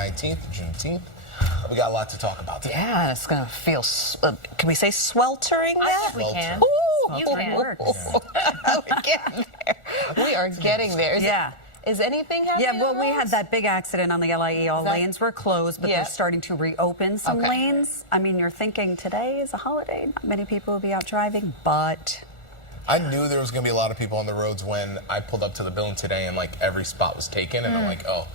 19th, Juneteenth. We got a lot to talk about today. Yeah, it's going to feel, can we say sweltering? I think we can. Ooh, You can. We're getting there. We are getting there. Is anything happening? Yeah, well, we had that big accident on the LIE. All lanes were closed, but they're starting to reopen some lanes. I mean, you're thinking today is a holiday. Not many people will be out driving, but... I knew there was going to be a lot of people on the roads when I pulled up to the building today and like every spot was taken, and I'm like, oh,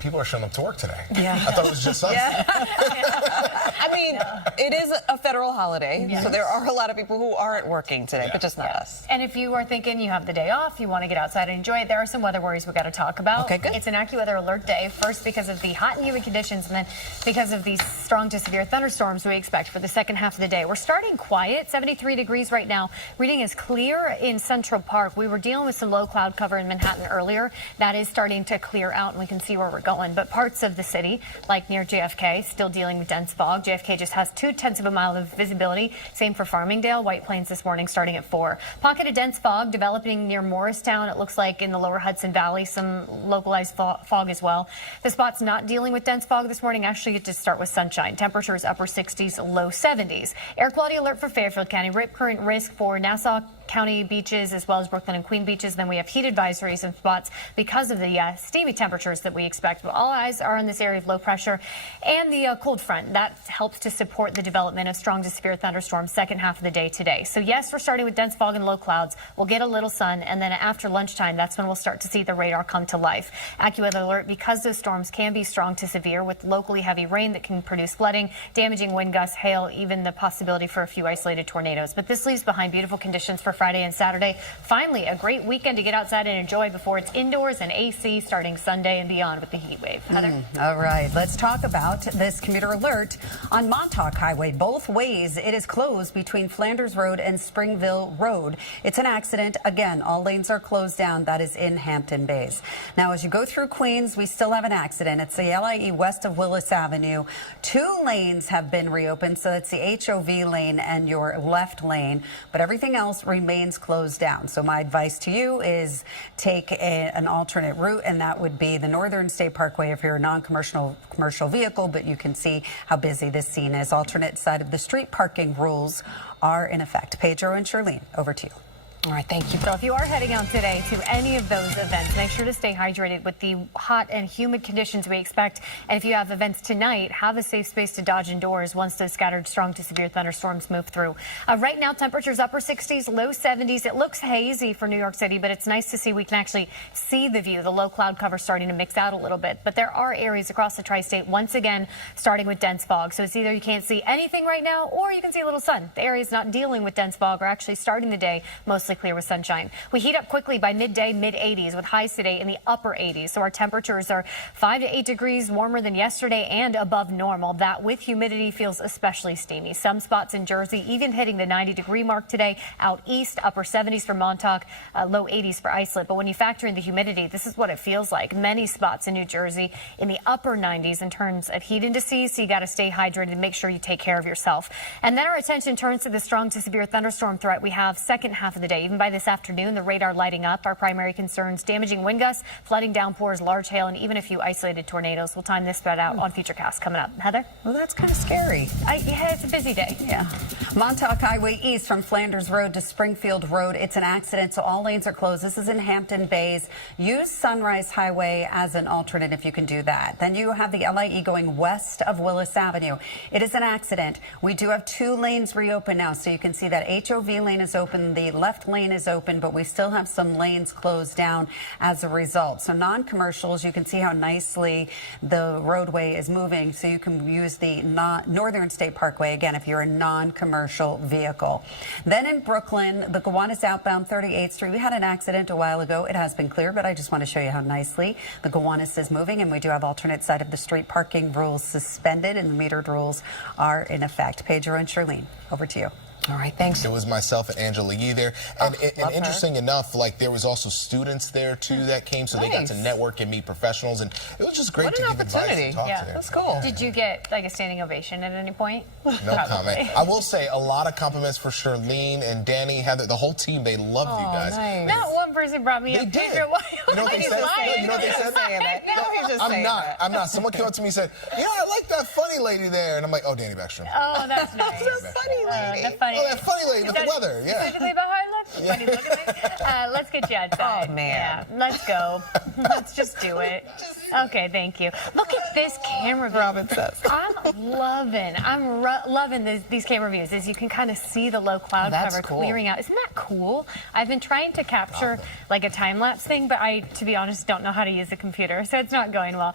people are showing up to work today. Yeah. I thought it was just us. I mean, it is a federal holiday, so there are a lot of people who aren't working today, but just not us. And if you are thinking you have the day off, you want to get outside and enjoy it, there are some weather worries we've got to talk about. Okay, good. It's an AccuWeather alert day, first because of the hot and humid conditions, and then because of the strong to severe thunderstorms we expect for the second half of the day. We're starting quiet, 73 degrees right now. Reading is clear in Central Park. We were dealing with some low cloud cover in Manhattan earlier. That is starting to clear out, and we can see where we're going. But parts of the city, like near JFK, still dealing with dense fog. JFK just has 0.2 of a mile of visibility. Same for Farmingdale. White Plains this morning starting at 4. Pocket of dense fog developing near Morristown. It looks like in the lower Hudson Valley, some localized fog as well. The spots not dealing with dense fog this morning actually get to start with sunshine. Temperatures upper 60s, low 70s. Air quality alert for Fairfield County. Rip current risk for Nassau County beaches as well as Brooklyn and Queen beaches. Then we have heat advisories in spots because of the steamy temperatures that we expect. But all eyes are in this area of low pressure and the cold front. That helps to support the development of strong to severe thunderstorms second half of the day today. So yes, we're starting with dense fog and low clouds. We'll get a little sun, and then after lunchtime, that's when we'll start to see the radar come to life. AccuWeather alert because those storms can be strong to severe with locally heavy rain that can produce flooding, damaging wind gusts, hail, even the possibility for a few isolated tornadoes. But this leaves behind beautiful conditions for Friday and Saturday. Finally, a great weekend to get outside and enjoy before it's indoors and AC starting Sunday and beyond with the heat wave. Heather? All right, let's talk about this commuter alert on Montauk Highway. Both ways, it is closed between Flanders Road and Springville Road. It's an accident. Again, all lanes are closed down. That is in Hampton Bays. Now, as you go through Queens, we still have an accident. It's the LIE west of Willis Avenue. 2 lanes have been reopened, so it's the HOV lane and your left lane, but everything else remains closed down. So my advice to you is take an alternate route, and that would be the Northern State Parkway if you're a non-commercial vehicle, but you can see how busy this scene is. Alternate side of the street parking rules are in effect. Pedro and Charlene, over to you. All right, thank you. So if you are heading out today to any of those events, make sure to stay hydrated with the hot and humid conditions we expect. And if you have events tonight, have a safe space to dodge indoors once those scattered strong to severe thunderstorms move through. Right now, temperatures upper 60s, low 70s. It looks hazy for New York City, but it's nice to see we can actually see the view. The low cloud cover starting to mix out a little bit. But there are areas across the tri-state, once again, starting with dense fog. So it's either you can't see anything right now or you can see a little sun. The areas not dealing with dense fog are actually starting the day mostly clear with sunshine. We heat up quickly by midday, mid-80s, with highs today in the upper 80s. So our temperatures are 5 to 8 degrees warmer than yesterday and above normal. That with humidity feels especially steamy. Some spots in Jersey even hitting the 90-degree mark today. Out east, upper 70s for Montauk, low 80s for Islip. But when you factor in the humidity, this is what it feels like. Many spots in New Jersey in the upper 90s in terms of heat indices. So you got to stay hydrated and make sure you take care of yourself. And then our attention turns to the strong to severe thunderstorm threat we have second half of the day. Even by this afternoon, the radar lighting up. Our primary concerns, damaging wind gusts, flooding downpours, large hail, and even a few isolated tornadoes. We'll time this spread out on Futurecast coming up. Heather? Well, that's kind of scary. Yeah, it's a busy day. Yeah. Montauk Highway east from Flanders Road to Springfield Road. It's an accident, so all lanes are closed. This is in Hampton Bays. Use Sunrise Highway as an alternate if you can do that. Then you have the LIE going west of Willis Avenue. It is an accident. We do have 2 lanes reopened now, so you can see that HOV lane is open. The left lane is open, but we still have some lanes closed down as a result. So non-commercials, you can see how nicely the roadway is moving, so you can use the Northern State Parkway, again, if you're a non-commercial vehicle. Then in Brooklyn, the Gowanus outbound 38th Street, we had an accident a while ago. It has been cleared, but I just want to show you how nicely the Gowanus is moving, and we do have alternate side of the street parking rules suspended, and the metered rules are in effect. Pedro and Charlene, over to you. All right, thanks. It was myself and Angela Yee there. And, love interesting enough, like there was also students there too that came, so they got to network and meet professionals, and it was just great What to an give advice opportunity. and talk to them. That's cool. Did you get like a standing ovation at any point? No comment. I will say a lot of compliments for Charlene and Danny, Heather, the whole team. They loved you guys. Nice. Not one person brought me They a did. favorite You know what they He's said? lying. You know what they said? No, he's just saying that. I'm not. Someone came up to me and said, "Yeah, I like that funny lady there," and I'm like, "Oh, Dani Beckstrom." Oh, that's nice. The funny lady. The funny Oh, that funny lady with the weather. Yeah. Specifically about how I look? Funny looking lady? Let's get you outside. Oh, man. Yeah, let's go. Let's just do it. Okay, thank you. Look at this camera view. Robin says. I'm loving these camera views. As you can kind of see the low cloud That's cover cool. clearing out. Isn't that cool? I've been trying to capture like a time lapse thing, but I, to be honest, don't know how to use a computer, so it's not going well.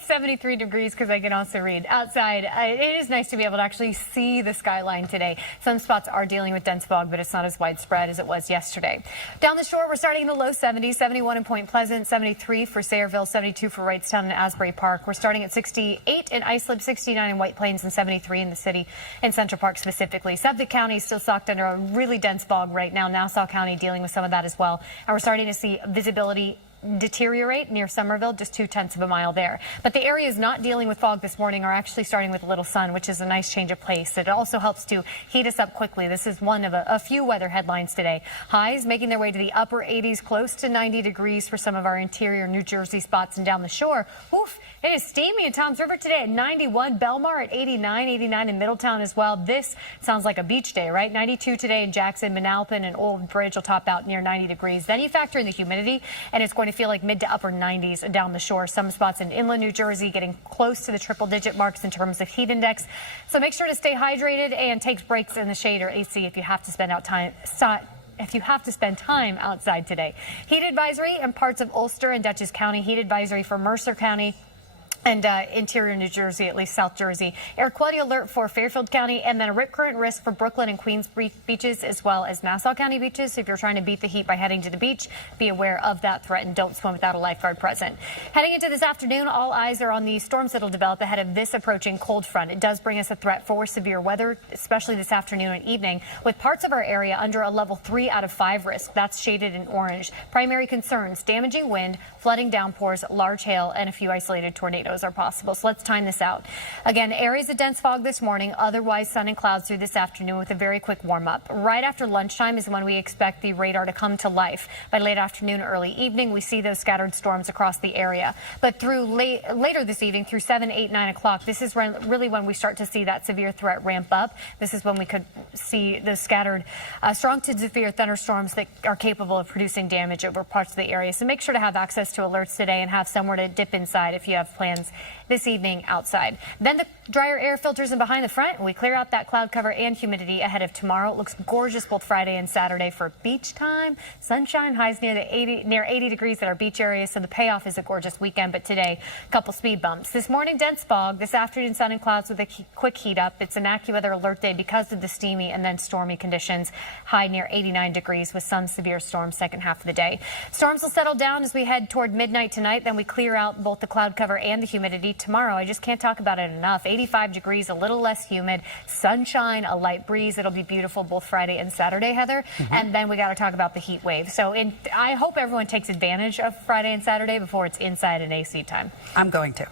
73 degrees because I can also read outside. It is nice to be able to actually see the skyline today. Some spots are dealing with dense fog, but it's not as widespread as it was yesterday. Down the shore, we're starting in the low 70s, 71 in Point Pleasant, 73 for Sayreville, 72 for Wrightstown and Asbury Park. We're starting at 68 in Islip, 69 in White Plains, and 73 in the city and Central Park specifically. Suffolk County is still socked under a really dense fog right now. Nassau County dealing with some of that as well. And we're starting to see visibility deteriorate near Somerville, just 0.2 of a mile there. But the areas not dealing with fog this morning are actually starting with a little sun, which is a nice change of pace. It also helps to heat us up quickly. This is one of a few weather headlines today. Highs making their way to the upper 80s, close to 90 degrees for some of our interior New Jersey spots and down the shore. Oof, it is steamy in Toms River today at 91, Belmar at 89, 89 in Middletown as well. This sounds like a beach day, right? 92 today in Jackson, Manalapan, and Old Bridge will top out near 90 degrees. Then you factor in the humidity, and it's going to feel like mid to upper 90s down the shore. Some spots in inland New Jersey getting close to the triple-digit marks in terms of heat index. So make sure to stay hydrated and take breaks in the shade or AC if you have to spend time outside today. Heat advisory in parts of Ulster and Dutchess County. Heat advisory for Mercer County and interior New Jersey, at least South Jersey. Air quality alert for Fairfield County, and then a rip current risk for Brooklyn and Queens beaches, as well as Nassau County beaches. So if you're trying to beat the heat by heading to the beach, be aware of that threat and don't swim without a lifeguard present. Heading into this afternoon, all eyes are on the storms that will develop ahead of this approaching cold front. It does bring us a threat for severe weather, especially this afternoon and evening, with parts of our area under a level 3 out of 5 risk. That's shaded in orange. Primary concerns: damaging wind, flooding downpours, large hail, and a few isolated tornadoes are possible. So let's time this out. Again, areas of dense fog this morning, otherwise sun and clouds through this afternoon with a very quick warm up. Right after lunchtime is when we expect the radar to come to life. By late afternoon, early evening, we see those scattered storms across the area. But through later this evening, through 7, 8, 9 o'clock, this is really when we start to see that severe threat ramp up. This is when we could see the scattered strong to severe thunderstorms that are capable of producing damage over parts of the area. So make sure to have access to alerts today and have somewhere to dip inside if you have plans this evening outside. Then the drier air filters in behind the front. We clear out that cloud cover and humidity ahead of tomorrow. It looks gorgeous both Friday and Saturday for beach time. Sunshine, highs near 80 degrees at our beach area. So the payoff is a gorgeous weekend. But today, a couple speed bumps. This morning, dense fog. This afternoon, sun and clouds with a quick heat up. It's an AccuWeather alert day because of the steamy and then stormy conditions. High near 89 degrees with some severe storms second half of the day. Storms will settle down as we head toward midnight tonight. Then we clear out both the cloud cover and the humidity. Tomorrow, I just can't talk about it enough. 85 degrees, a little less humid, sunshine, a light breeze. It'll be beautiful both Friday and Saturday, Heather. And then we got to talk about the heat wave. So I hope everyone takes advantage of Friday and Saturday before it's inside and AC time. I'm going to.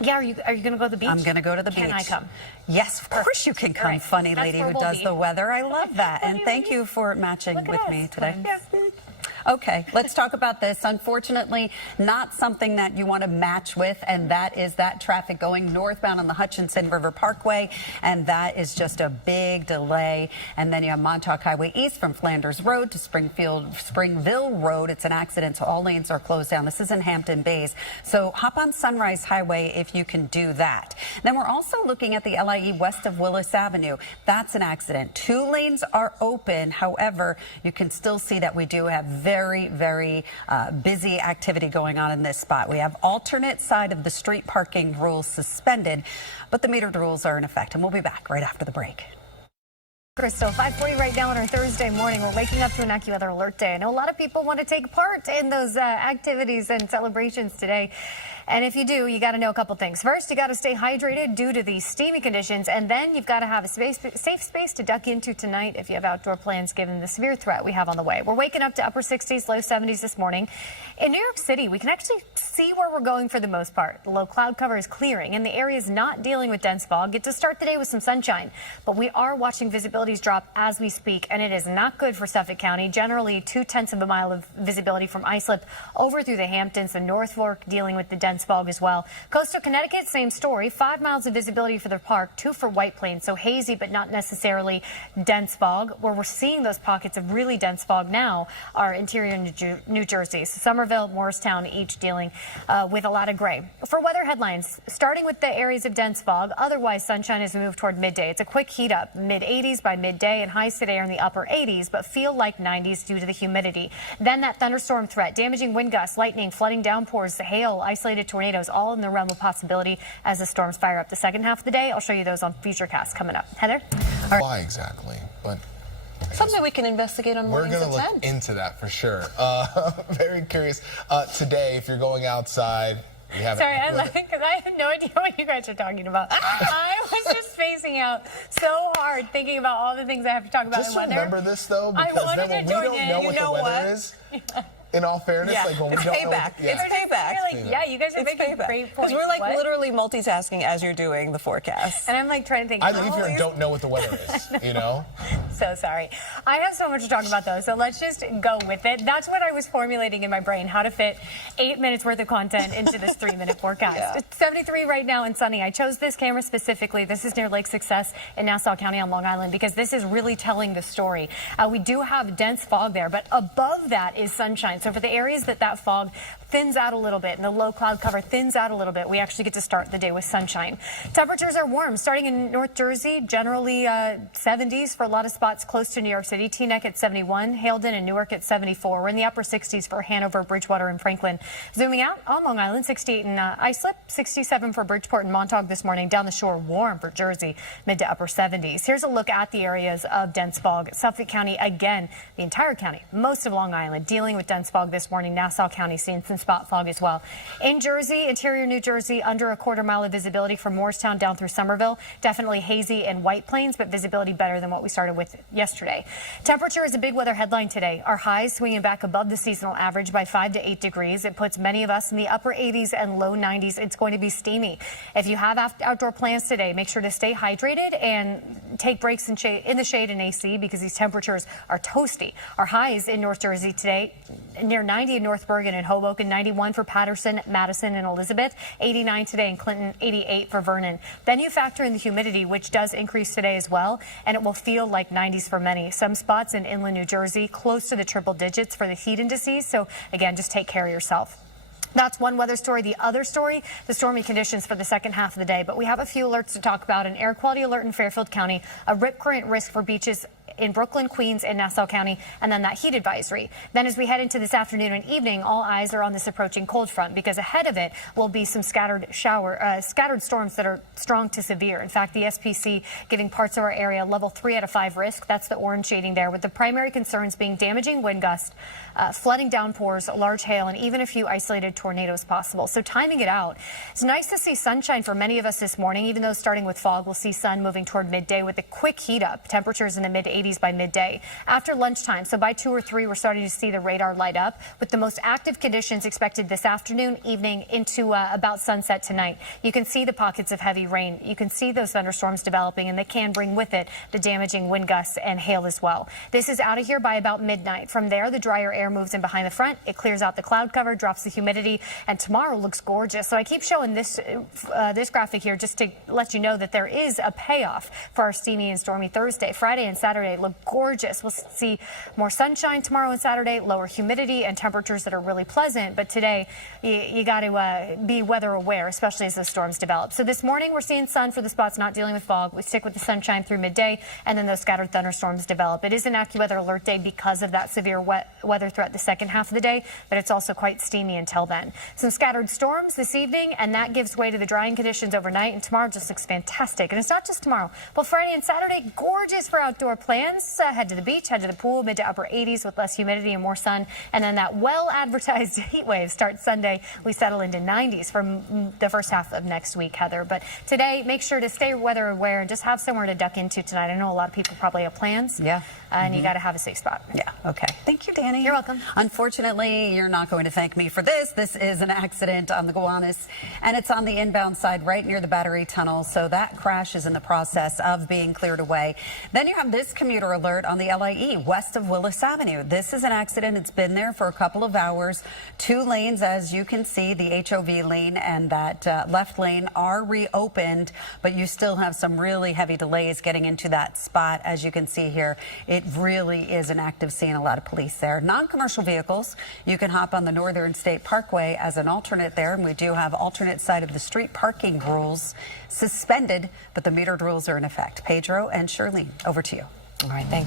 Yeah, are you going to go to the beach? I'm going to go to the beach. Can I come? Yes, of course you can come, Right. funny That's lady where who we'll does be. the weather. I love that. And thank you for matching Look at with us, me today. twins. Okay, let's talk about this. Unfortunately, not something that you want to match with, and that is that traffic going northbound on the Hutchinson River Parkway, and that is just a big delay. And then you have Montauk Highway East from Flanders Road to Springville Road. It's an accident, so all lanes are closed down. This is in Hampton Bays. So hop on Sunrise Highway if you can do that. Then we're also looking at the LIE west of Willis Avenue. That's an accident. 2 lanes are open. However, you can still see that we do have very, very busy activity going on in this spot. We have alternate side of the street parking rules suspended, but the metered rules are in effect. And we'll be back right after the break. Crystal, 5:40 right now on our Thursday morning. We're waking up to an AccuWeather alert day. I know a lot of people want to take part in those activities and celebrations today. And if you do, you got to know a couple things. First, you got to stay hydrated due to these steamy conditions, and then you've got to have a safe space to duck into tonight if you have outdoor plans given the severe threat we have on the way. We're waking up to upper 60s, low 70s this morning. In New York City, we can actually see where we're going for the most part. The low cloud cover is clearing, and the area is not dealing with dense fog. Get to start the day with some sunshine, but we are watching visibilities drop as we speak, and it is not good for Suffolk County. Generally, 0.2 of a mile of visibility from Islip over through the Hamptons and North Fork, dealing with the dense fog as well. Coastal Connecticut, same story. 5 miles of visibility for the park, 2 for White Plains, so hazy but not necessarily dense fog. Where we're seeing those pockets of really dense fog now are interior New Jersey. So Somerville, Morristown, each dealing with a lot of gray. For weather headlines, starting with the areas of dense fog, otherwise sunshine as we move toward midday. It's a quick heat up, mid-80s by midday, and highs today are in the upper 80s, but feel like 90s due to the humidity. Then that thunderstorm threat, damaging wind gusts, lightning, flooding downpours, hail, isolated tornadoes, all in the realm of possibility as the storms fire up the second half of the day. I'll show you those on Futurecast coming up. Heather? Why exactly? But Something we can investigate on we're mornings going to at 10. look into that for sure. Very curious. Today, if you're going outside, you have Sorry, I love it because I have no idea what you guys are talking about. I was just spacing out so hard thinking about all the things I have to talk about Just in weather. remember this, though, I because wanted then when to we join don't in. know You what know the weather what? is, in all fairness, Yeah. like when we It's don't payback. know... Yeah. It's payback. You're like, yeah, you guys are It's making payback. great Because points. we're like What? literally multitasking as you're doing the forecast. And I'm like trying to think. I live here oh, and don't know what the weather is, you know? So sorry. I have so much to talk about, though, so let's just go with it. That's what I was formulating in my brain, how to fit 8 minutes worth of content into this 3-minute forecast. Yeah. It's 73 right now and sunny. I chose this camera specifically. This is near Lake Success in Nassau County on Long Island because this is really telling the story. We do have dense fog there, but above that is sunshine. So for the areas that fog thins out a little bit and the low cloud cover thins out a little bit, we actually get to start the day with sunshine. Temperatures are warm, starting in North Jersey, generally 70s for a lot of spots close to New York City. Teaneck at 71, Haledon and Newark at 74. We're in the upper 60s for Hanover, Bridgewater, and Franklin. Zooming out on Long Island, 68 in Islip, 67 for Bridgeport and Montauk this morning. Down the shore, warm for Jersey, mid to upper 70s. Here's a look at the areas of dense fog. Suffolk County, again, the entire county, most of Long Island, dealing with dense fog this morning. Nassau County seeing some spot fog as well. In Jersey, interior New Jersey, under a quarter mile of visibility from Morristown down through Somerville. Definitely hazy in White Plains, but visibility better than what we started with yesterday. Temperature is a big weather headline today. Our highs swinging back above the seasonal average by 5 to 8 degrees. It puts many of us in the upper 80s and low 90s. It's going to be steamy. If you have outdoor plans today, make sure to stay hydrated and take breaks in the shade and AC because these temperatures are toasty. Our highs in North Jersey today, near 90 in North Bergen and Hoboken, 91 for Patterson, Madison, and Elizabeth, 89 today in Clinton, 88 for Vernon. Then you factor in the humidity, which does increase today as well, and it will feel like 90s for many. Some spots in inland New Jersey close to the triple digits for the heat indices. So again, just take care of yourself. That's one weather story. The other story, the stormy conditions for the second half of the day. But we have a few alerts to talk about. An air quality alert in Fairfield County, a rip current risk for beaches in Brooklyn, Queens, and Nassau County, and then that heat advisory. Then as we head into this afternoon and evening, all eyes are on this approaching cold front because ahead of it will be some scattered storms that are strong to severe. In fact, the SPC giving parts of our area level 3 out of 5 risk. That's the orange shading there, with the primary concerns being damaging wind gusts, flooding downpours, large hail, and even a few isolated tornadoes possible. So timing it out. It's nice to see sunshine for many of us this morning, even though starting with fog, we'll see sun moving toward midday with a quick heat up. Temperatures in the mid 80s by midday. After lunchtime, so by 2 or 3, we're starting to see the radar light up with the most active conditions expected this afternoon, evening into about sunset tonight. You can see the pockets of heavy rain. You can see those thunderstorms developing, and they can bring with it the damaging wind gusts and hail as well. This is out of here by about midnight. From there, the drier air moves in behind the front. It clears out the cloud cover, drops the humidity, and tomorrow looks gorgeous. So I keep showing this graphic here just to let you know that there is a payoff for our steamy and stormy Thursday. Friday and Saturday look gorgeous. We'll see more sunshine tomorrow and Saturday, lower humidity, and temperatures that are really pleasant. But today, you got to be weather aware, especially as those storms develop. So this morning, we're seeing sun for the spots not dealing with fog. We stick with the sunshine through midday, and then those scattered thunderstorms develop. It is an AccuWeather alert day because of that severe weather threat the second half of the day, but it's also quite steamy until then. Some scattered storms this evening, and that gives way to the drying conditions overnight, and tomorrow just looks fantastic. And it's not just tomorrow, but Friday and Saturday, gorgeous for outdoor plans. plans, head to the beach, head to the pool, mid to upper 80s with less humidity and more sun. And then that well-advertised heat wave starts Sunday. We settle into 90s for the first half of next week, Heather. But today, make sure to stay weather aware and just have somewhere to duck into tonight. I know a lot of people probably have plans. Yeah. And you got to have a safe spot. Yeah. Okay. Thank you, Dani. You're welcome. Unfortunately, you're not going to thank me for this. This is an accident on the Gowanus, and it's on the inbound side right near the Battery Tunnel. So that crash is in the process of being cleared away. Then you have this commuter alert on the LIE west of Willis Avenue. This is an accident. It's been there for a couple of hours. 2 lanes, as you can see, the HOV lane and that left lane are reopened, but you still have some really heavy delays getting into that spot. As you can see here, it really is an active scene. A lot of police there. Non-commercial vehicles, you can hop on the Northern State Parkway as an alternate there, and we do have alternate side of the street parking rules suspended, but the metered rules are in effect. Pedro and Shirlene, over to you. All right, thanks.